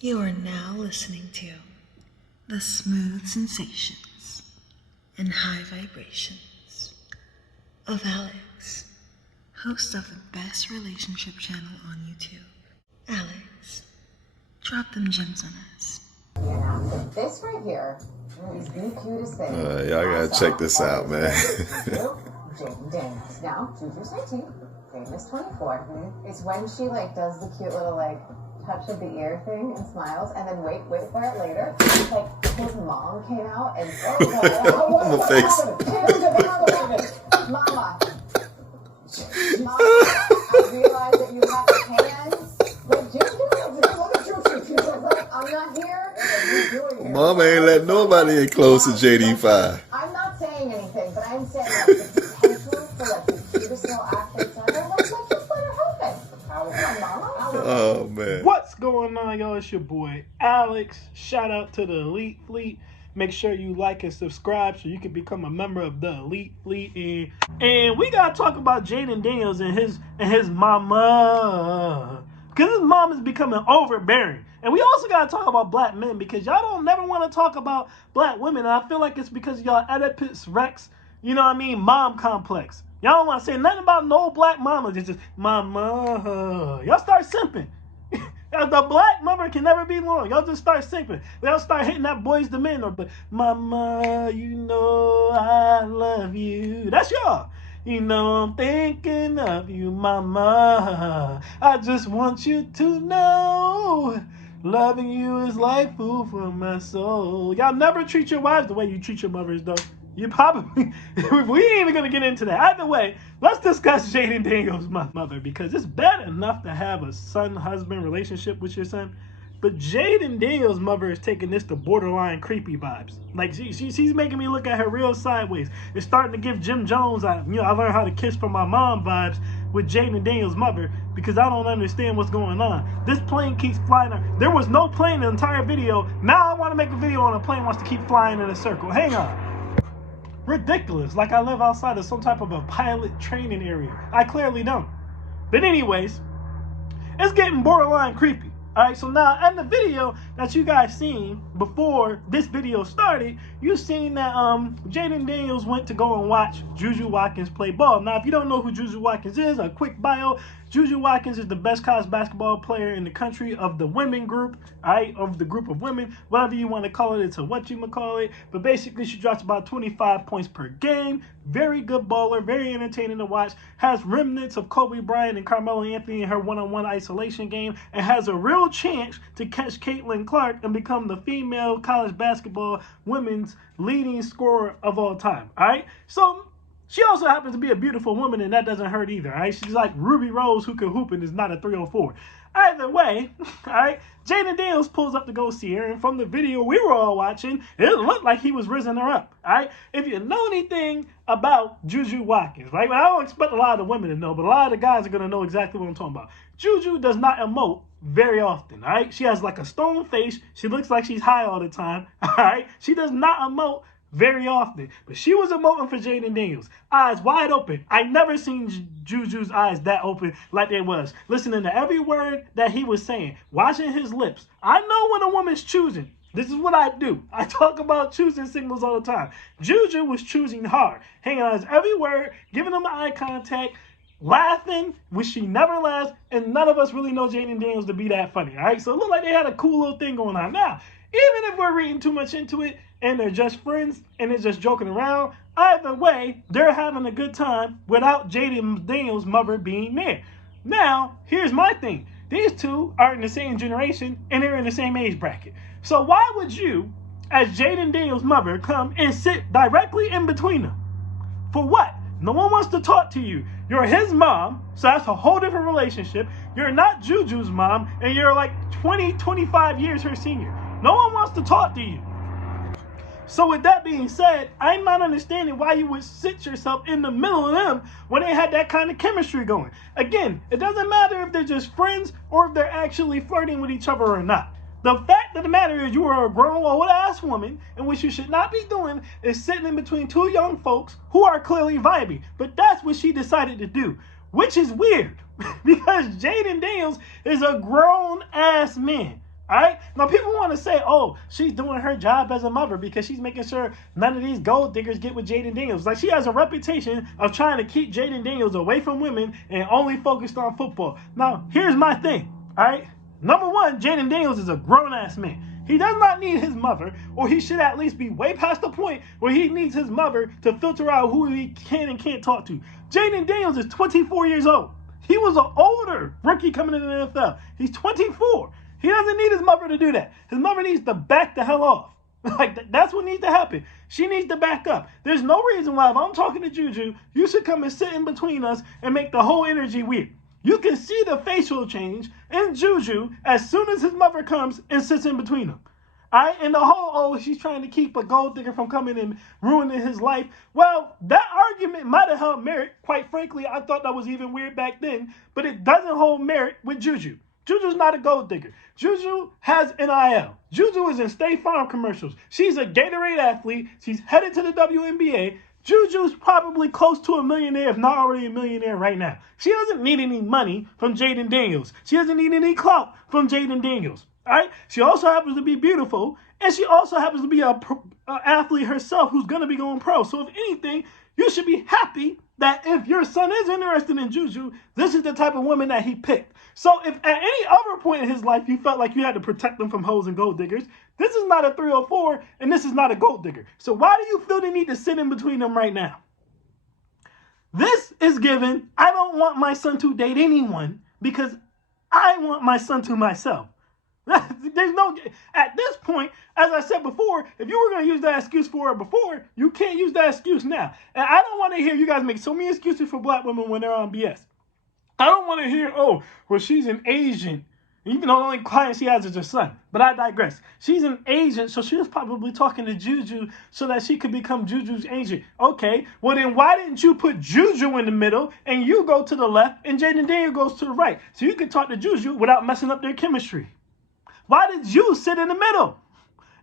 You are now listening to the smooth sensations and high vibrations of Alex, host of the best relationship channel on YouTube. Alex, drop them gems on us. Yeah, this right here is the cutest thing. Y'all gotta check this out, man. Jayden Daniels. Now, JuJu's 19, Jayden is 24. It's when she does the cute little touch of the ear thing and smiles, and then wait for it later. His mom came out and My face. Mama, I realize that you have hands. I'm not here. You're doing it. Mama ain't let nobody in close to JD5. I'm not saying anything, but I'm saying the potential for the cutest little athletes out there. Let's just let her help it. Oh man. What's going on, y'all? It's your boy Alex. Shout out to the Elite Fleet. Make sure you like and subscribe so you can become a member of the Elite Fleet. And we gotta talk about Jayden Daniels and his mama, because his mom is becoming overbearing. And we also gotta talk about black men, because y'all don't never want to talk about black women. And I feel like it's because y'all Oedipus Rex, mom complex. Y'all don't want to say nothing about no black mamas. It's just mama. Y'all start simping. The black mother can never be long. Y'all just start simping. Y'all start hitting that boys to men. But mama, you know I love you. That's y'all. You know I'm thinking of you, mama. I just want you to know loving you is like food for my soul. Y'all never treat your wives the way you treat your mothers, though. You probably, we ain't even gonna get into that. Either way, let's discuss Jayden Daniels' mother, because it's bad enough to have a son-husband relationship with your son, but Jayden Daniels' mother is taking this to borderline creepy vibes. Like she's making me look at her real sideways. It's starting to give Jim Jones, I learned how to kiss from my mom vibes with Jayden Daniels' mother, because I don't understand what's going on. This plane keeps flying. There was no plane in the entire video. Now I want to make a video on a plane wants to keep flying in a circle. Hang on. Ridiculous. Like I live outside of some type of a pilot training area. I clearly don't. But anyways, it's getting borderline creepy. Alright, so now in the video that you guys seen before this video started, you seen that Jayden Daniels went to go and watch JuJu Watkins play ball. Now, if you don't know who JuJu Watkins is, a quick bio. JuJu Watkins is the best college basketball player in the country of the women group, alright, of the group of women, whatever you want to call it, it's a what you call it. But basically, she drops about 25 points per game. Very good baller, very entertaining to watch. Has remnants of Kobe Bryant and Carmelo Anthony in her one-on-one isolation game, and has a real chance to catch Caitlin Clark and become the female college basketball women's leading scorer of all time. Alright, so she also happens to be a beautiful woman, and that doesn't hurt either. Alright, she's like Ruby Rose, who can hoop and is not a 304. Either way, alright, Jayden Daniels pulls up to go see her, and from the video we were all watching, it looked like he was rizzing her up. Alright, if you know anything about JuJu Watkins, right? I don't expect a lot of the women to know, but a lot of the guys are gonna know exactly what I'm talking about. JuJu does not emote very often, alright? She has like a stone face. She looks like she's high all the time, alright? She does not emote very often, but she was emoting for Jayden Daniels. Eyes wide open. I never seen JuJu's eyes that open like they was. Listening to every word that he was saying. Watching his lips. I know when a woman's choosing. This is what I do. I talk about choosing signals all the time. JuJu was choosing hard. Hanging on his every word, giving him eye contact, laughing, which she never laughs, and none of us really know Jayden Daniels to be that funny, all right? So it looked like they had a cool little thing going on. Now, even if we're reading too much into it, and they're just friends, and they're just joking around, either way, they're having a good time without Jayden Daniels' mother being there. Now, here's my thing. These two are in the same generation, and they're in the same age bracket. So why would you, as Jayden Daniels' mother, come and sit directly in between them? For what? No one wants to talk to you. You're his mom, so that's a whole different relationship. You're not JuJu's mom, and you're like 20, 25 years her senior. No one wants to talk to you. So with that being said, I'm not understanding why you would sit yourself in the middle of them when they had that kind of chemistry going. Again, it doesn't matter if they're just friends or if they're actually flirting with each other or not. The fact of the matter is you are a grown old-ass woman, and what you should not be doing is sitting in between two young folks who are clearly vibing. But that's what she decided to do, which is weird because Jayden Daniels is a grown-ass man. All right. Now, people want to say, oh, she's doing her job as a mother because she's making sure none of these gold diggers get with Jayden Daniels. Like, she has a reputation of trying to keep Jayden Daniels away from women and only focused on football. Now, here's my thing. All right. Number one, Jayden Daniels is a grown-ass man. He does not need his mother, or he should at least be way past the point where he needs his mother to filter out who he can and can't talk to. Jayden Daniels is 24 years old. He was an older rookie coming into the NFL. He's 24. He doesn't need his mother to do that. His mother needs to back the hell off. Like, that's what needs to happen. She needs to back up. There's no reason why, if I'm talking to JuJu, you should come and sit in between us and make the whole energy weird. You can see the facial change in JuJu as soon as his mother comes and sits in between them. All right? And the whole, oh, she's trying to keep a gold digger from coming and ruining his life. Well, that argument might have held merit. Quite frankly, I thought that was even weird back then. But it doesn't hold merit with JuJu. JuJu's not a gold digger. JuJu has NIL. JuJu is in State Farm commercials. She's a Gatorade athlete. She's headed to the WNBA. JuJu's probably close to a millionaire, if not already a millionaire right now. She doesn't need any money from Jayden Daniels. She doesn't need any clout from Jayden Daniels. All right? She also happens to be beautiful, and she also happens to be an athlete herself who's going to be going pro. So if anything, you should be happy that if your son is interested in JuJu, this is the type of woman that he picked. So if at any other point in his life you felt like you had to protect him from hoes and gold diggers, this is not a 304 and this is not a gold digger. So why do you feel the need to sit in between them right now? This is given, I don't want my son to date anyone because I want my son to myself. There's no, at this point, as I said before, if you were going to use that excuse for it before, you can't use that excuse now. And I don't want to hear you guys make so many excuses for black women when they're on BS. I don't want to hear, oh, well, she's an Asian, even though the only client she has is her son. But I digress. She's an agent, so she was probably talking to JuJu so that she could become JuJu's agent. Okay, well then why didn't you put JuJu in the middle and you go to the left and Jayden Daniels goes to the right? So you could talk to JuJu without messing up their chemistry. Why did you sit in the middle?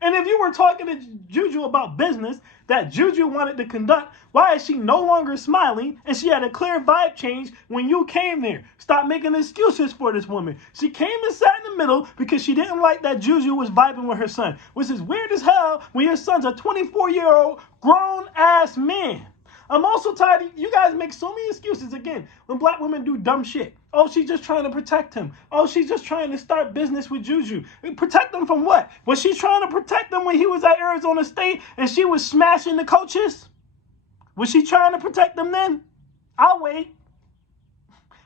And if you were talking to JuJu about business that JuJu wanted to conduct, why is she no longer smiling and she had a clear vibe change when you came there? Stop making excuses for this woman. She came and sat in the middle because she didn't like that JuJu was vibing with her son, which is weird as hell when your son's a 24-year-old grown-ass man. I'm also tired of, you guys make so many excuses again when black women do dumb shit. Oh, she's just trying to protect him. Oh, she's just trying to start business with JuJu. Protect him from what? Was she trying to protect him when he was at Arizona State and she was smashing the coaches? Was she trying to protect them then? I'll wait.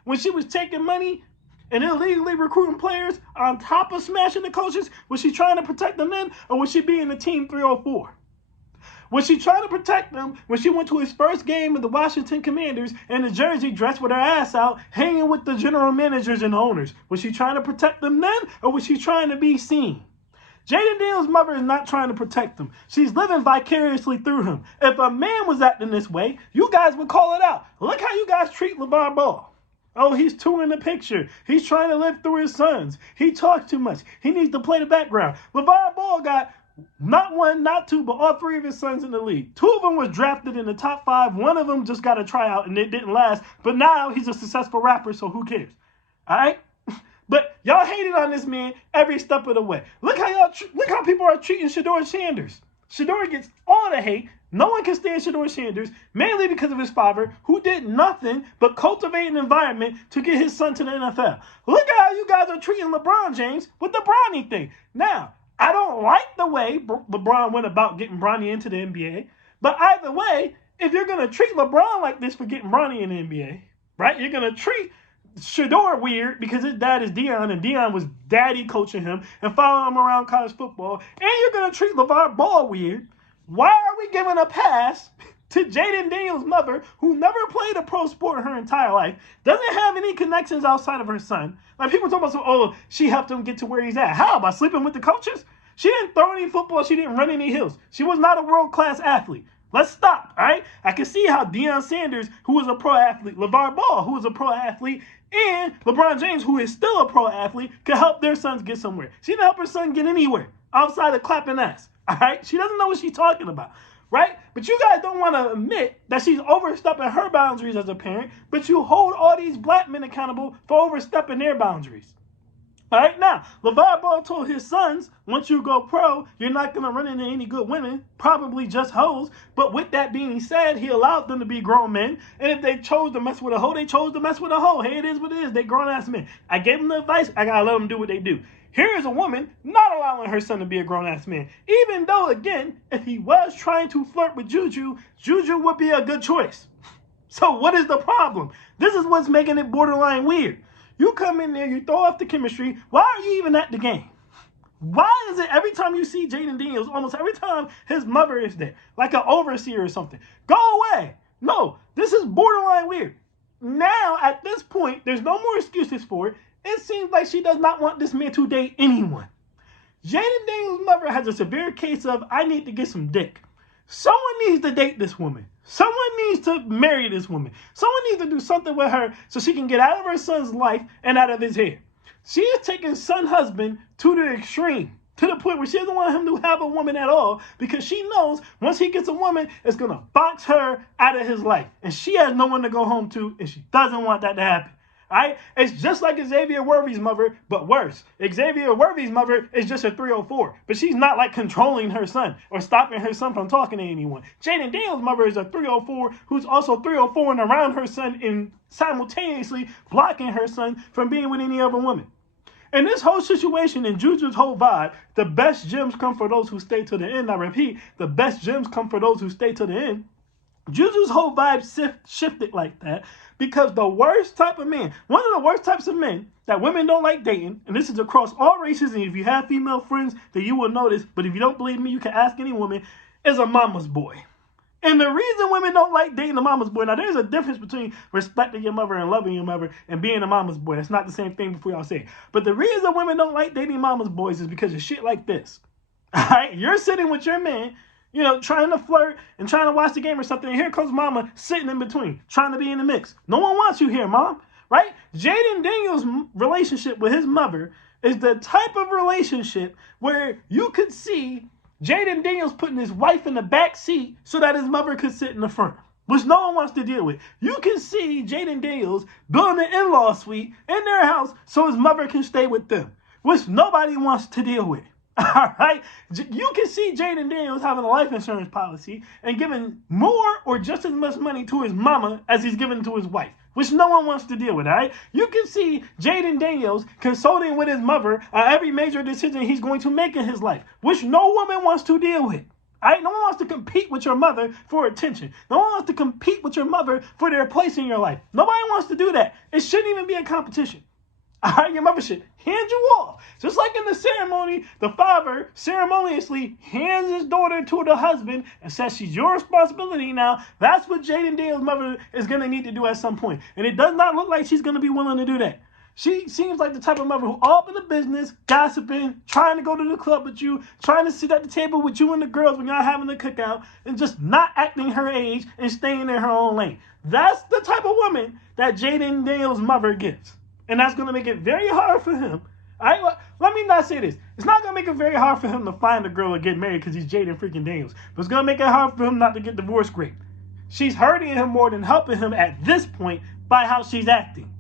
When she was taking money and illegally recruiting players on top of smashing the coaches, was she trying to protect them then? Or was she being a team 304? Was she trying to protect them when she went to his first game with the Washington Commanders in a jersey dressed with her ass out, hanging with the general managers and owners? Was she trying to protect them then, or was she trying to be seen? Jayden Daniels' mother is not trying to protect him. She's living vicariously through him. If a man was acting this way, you guys would call it out. Look how you guys treat LeVar Ball. Oh, he's too in the picture. He's trying to live through his sons. He talks too much. He needs to play the background. LeVar Ball got not one, not two, but all three of his sons in the league. Two of them was drafted in the top 5. One of them just got a tryout and it didn't last. But now he's a successful rapper, so who cares? All right? But y'all hated on this man every step of the way. Look how people are treating Shedeur Sanders. Shedeur gets all the hate. No one can stand Shedeur Sanders, mainly because of his father, who did nothing but cultivate an environment to get his son to the NFL. Look at how you guys are treating LeBron James with the Bronny thing. Now, I don't like the way LeBron went about getting Bronny into the NBA. But either way, if you're going to treat LeBron like this for getting Bronny in the NBA, right? You're going to treat Shedeur weird because his dad is Deion and Deion was daddy coaching him and following him around college football. And you're going to treat LeVar Ball weird. Why are we giving a pass to Jayden Daniels' mother, who never played a pro sport her entire life, doesn't have any connections outside of her son? Like, people talk about, oh, she helped him get to where he's at. How? By sleeping with the coaches? She didn't throw any football. She didn't run any hills. She was not a world-class athlete. Let's stop, all right? I can see how Deion Sanders, who was a pro athlete, LeVar Ball, who was a pro athlete, and LeBron James, who is still a pro athlete, could help their sons get somewhere. She didn't help her son get anywhere outside of clapping ass, all right? She doesn't know what she's talking about. Right? But you guys don't want to admit that she's overstepping her boundaries as a parent, but you hold all these black men accountable for overstepping their boundaries. All right, now, LeVar Ball told his sons, once you go pro, you're not going to run into any good women, probably just hoes. But with that being said, he allowed them to be grown men. And if they chose to mess with a hoe, they chose to mess with a hoe. Hey, it is what it is. They grown-ass men. I gave them the advice. I got to let them do what they do. Here is a woman not allowing her son to be a grown-ass man. Even though, again, if he was trying to flirt with JuJu, JuJu would be a good choice. So what is the problem? This is what's making it borderline weird. You come in there, you throw off the chemistry. Why are you even at the game? Why is it every time you see Jayden Daniels, almost every time his mother is there, like an overseer or something, go away. No, this is borderline weird. Now, at this point, there's no more excuses for it. It seems like she does not want this man to date anyone. Jayden Daniels' mother has a severe case of, I need to get some dick. Someone needs to date this woman. Someone needs to marry this woman. Someone needs to do something with her so she can get out of her son's life and out of his hair. She is taking son husband to the extreme, to the point where she doesn't want him to have a woman at all because she knows once he gets a woman, it's going to box her out of his life. And she has no one to go home to, and she doesn't want that to happen. All right? It's just like Xavier Worthy's mother, but worse. Xavier Worthy's mother is just a 304, but she's not like controlling her son or stopping her son from talking to anyone. Jayden Daniels' mother is a 304 who's also 304 and around her son and simultaneously blocking her son from being with any other woman. In this whole situation, in JuJu's whole vibe, the best gems come for those who stay to the end. I repeat, the best gems come for those who stay to the end. JuJu's whole vibe shifted like that because the worst type of man, one of the worst types of men that women don't like dating, and this is across all races, and if you have female friends, then you will know this, but if you don't believe me, you can ask any woman, is a mama's boy. And the reason women don't like dating a mama's boy, now there's a difference between respecting your mother and loving your mother and being a mama's boy. That's not the same thing before y'all say it. But the reason women don't like dating mama's boys is because of shit like this. All right? You're sitting with your man, you know, trying to flirt and trying to watch the game or something. And here comes mama sitting in between, trying to be in the mix. No one wants you here, mom, right? Jayden Daniels' relationship with his mother is the type of relationship where you could see Jayden Daniels putting his wife in the back seat so that his mother could sit in the front, which no one wants to deal with. You can see Jayden Daniels building an in-law suite in their house so his mother can stay with them, which nobody wants to deal with. All right, you can see Jayden Daniels having a life insurance policy and giving more or just as much money to his mama as he's giving to his wife, which no one wants to deal with, all right? You can see Jayden Daniels consulting with his mother on every major decision he's going to make in his life, which no woman wants to deal with. All right? No one wants to compete with your mother for attention. No one wants to compete with your mother for their place in your life. Nobody wants to do that. It shouldn't even be a competition. All right, your mother should hand you off. Just like in the ceremony, the father ceremoniously hands his daughter to the husband and says she's your responsibility now. That's what Jayden Daniels' mother is going to need to do at some point. And it does not look like she's going to be willing to do that. She seems like the type of mother who all up in the business, gossiping, trying to go to the club with you, trying to sit at the table with you and the girls when y'all having the cookout, and just not acting her age and staying in her own lane. That's the type of woman that Jayden Daniels' mother gets. And that's going to make it very hard for him. Let me not say this. It's not going to make it very hard for him to find a girl or get married because he's Jayden freaking Daniels. But it's going to make it hard for him not to get divorce raped. She's hurting him more than helping him at this point by how she's acting.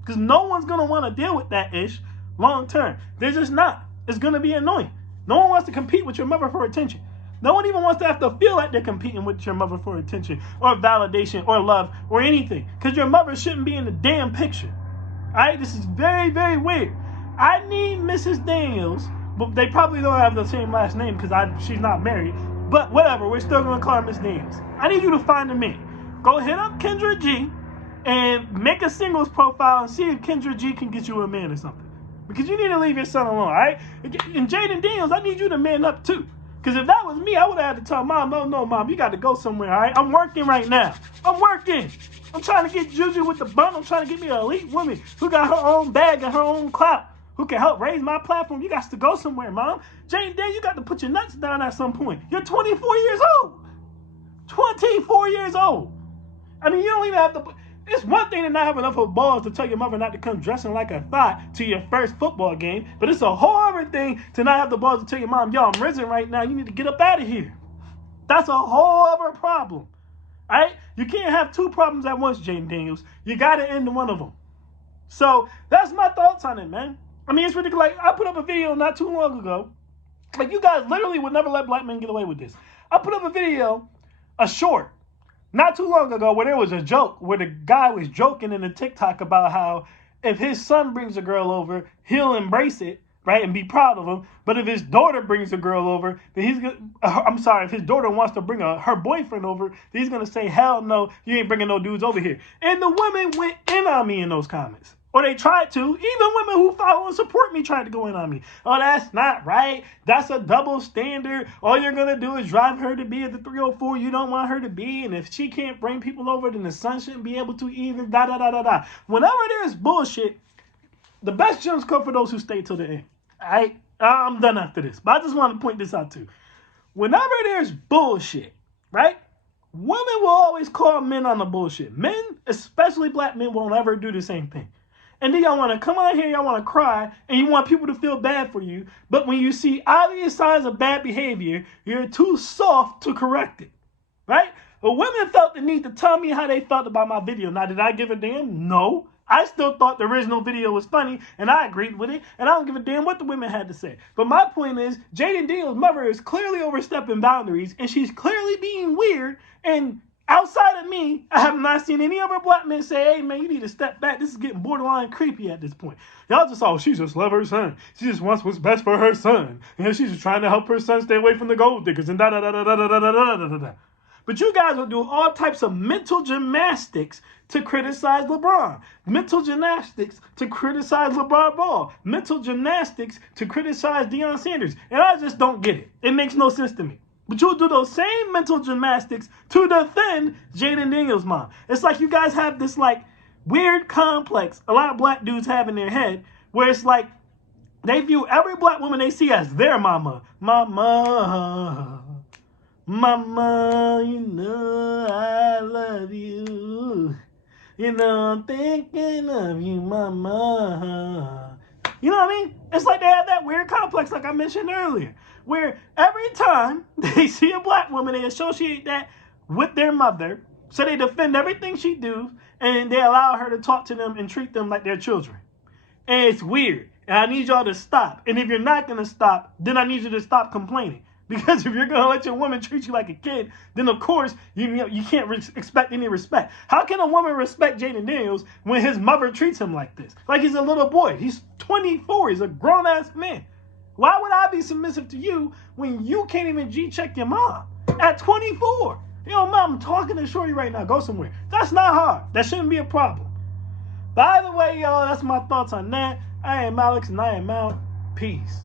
Because no one's going to want to deal with that ish long term. They're just not. It's going to be annoying. No one wants to compete with your mother for attention. No one even wants to have to feel like they're competing with your mother for attention or validation or love or anything. Because your mother shouldn't be in the damn picture. All right, this is very, very weird. I need Mrs. Daniels, but they probably don't have the same last name because she's not married. But whatever, we're still going to call her Miss Daniels. I need you to find a man. Go hit up Kendra G and make a singles profile and see if Kendra G can get you a man or something. Because you need to leave your son alone, all right? And Jayden Daniels, I need you to man up too. Because if that was me, I would have had to tell Mom, no, Mom, you got to go somewhere, all right? I'm working right now. I'm working. I'm trying to get JuJu with the bun. I'm trying to get me an elite woman who got her own bag and her own clout, who can help raise my platform. You got to go somewhere, Mom. Jayden Daniels, you got to put your nuts down at some point. You're 24 years old. 24 years old. I mean, you don't even have to... It's one thing to not have enough of balls to tell your mother not to come dressing like a thought to your first football game, but it's a whole other thing to not have the balls to tell your mom, yo, I'm risen right now. You need to get up out of here. That's a whole other problem. All right? You can't have two problems at once, Jayden Daniels. You got to end one of them. So that's my thoughts on it, man. I mean, it's ridiculous. Like, I put up a video not too long ago. Like, you guys literally would never let black men get away with this. I put up a video, a short, not too long ago, where there was a joke where the guy was joking in the TikTok about how if his son brings a girl over, he'll embrace it, right, and be proud of him. But if his daughter brings a girl over, then he's gonna. I'm sorry, if his daughter wants to bring her boyfriend over, then he's gonna say, "Hell no, you ain't bringing no dudes over here." And the women went in on me in those comments. Or they tried to. Even women who follow and support me tried to go in on me. Oh, that's not right. That's a double standard. All you're going to do is drive her to be at the 304 you don't want her to be. And if she can't bring people over, then the son shouldn't be able to either. Da, da, da, da, da. Whenever there's bullshit, the best gems come for those who stay till the end. All right? I'm done after this. But I just want to point this out too. Whenever there's bullshit, right? Women will always call men on the bullshit. Men, especially black men, won't ever do the same thing. And then y'all want to come on here, y'all want to cry, and you want people to feel bad for you. But when you see obvious signs of bad behavior, you're too soft to correct it, right? But women felt the need to tell me how they felt about my video. Now, did I give a damn? No. I still thought the original video was funny, and I agreed with it, and I don't give a damn what the women had to say. But my point is, Jayden Daniels' mother is clearly overstepping boundaries, and she's clearly being weird, and outside of me, I have not seen any other black men say, "Hey, man, you need to step back. This is getting borderline creepy at this point." Y'all just, "Oh, she just loves her son. She just wants what's best for her son. And she's just trying to help her son stay away from the gold diggers and da-da-da-da-da-da-da-da-da-da-da." But you guys will do all types of mental gymnastics to criticize LeBron. Mental gymnastics to criticize LeBron Ball. Mental gymnastics to criticize Deion Sanders. And I just don't get it. It makes no sense to me. But you'll do those same mental gymnastics to defend Jayden Daniels' mom. It's like you guys have this like weird complex a lot of black dudes have in their head where it's like they view every black woman they see as their mama. Mama, mama, you know I love you. You know I'm thinking of you, mama. You know what I mean? It's like they have that weird complex like I mentioned earlier, where every time they see a black woman, they associate that with their mother, so they defend everything she do, and they allow her to talk to them and treat them like their children. And it's weird, and I need y'all to stop. And if you're not going to stop, then I need you to stop complaining. Because if you're going to let your woman treat you like a kid, then of course you can't expect any respect. How can a woman respect Jayden Daniels when his mother treats him like this? Like he's a little boy. He's 24. He's a grown-ass man. Why would I be submissive to you when you can't even G-check your mom at 24? Yo, mom, I'm talking to Shorty right now. Go somewhere. That's not hard. That shouldn't be a problem. By the way, y'all, that's my thoughts on that. I am Alex, and I am out. Peace.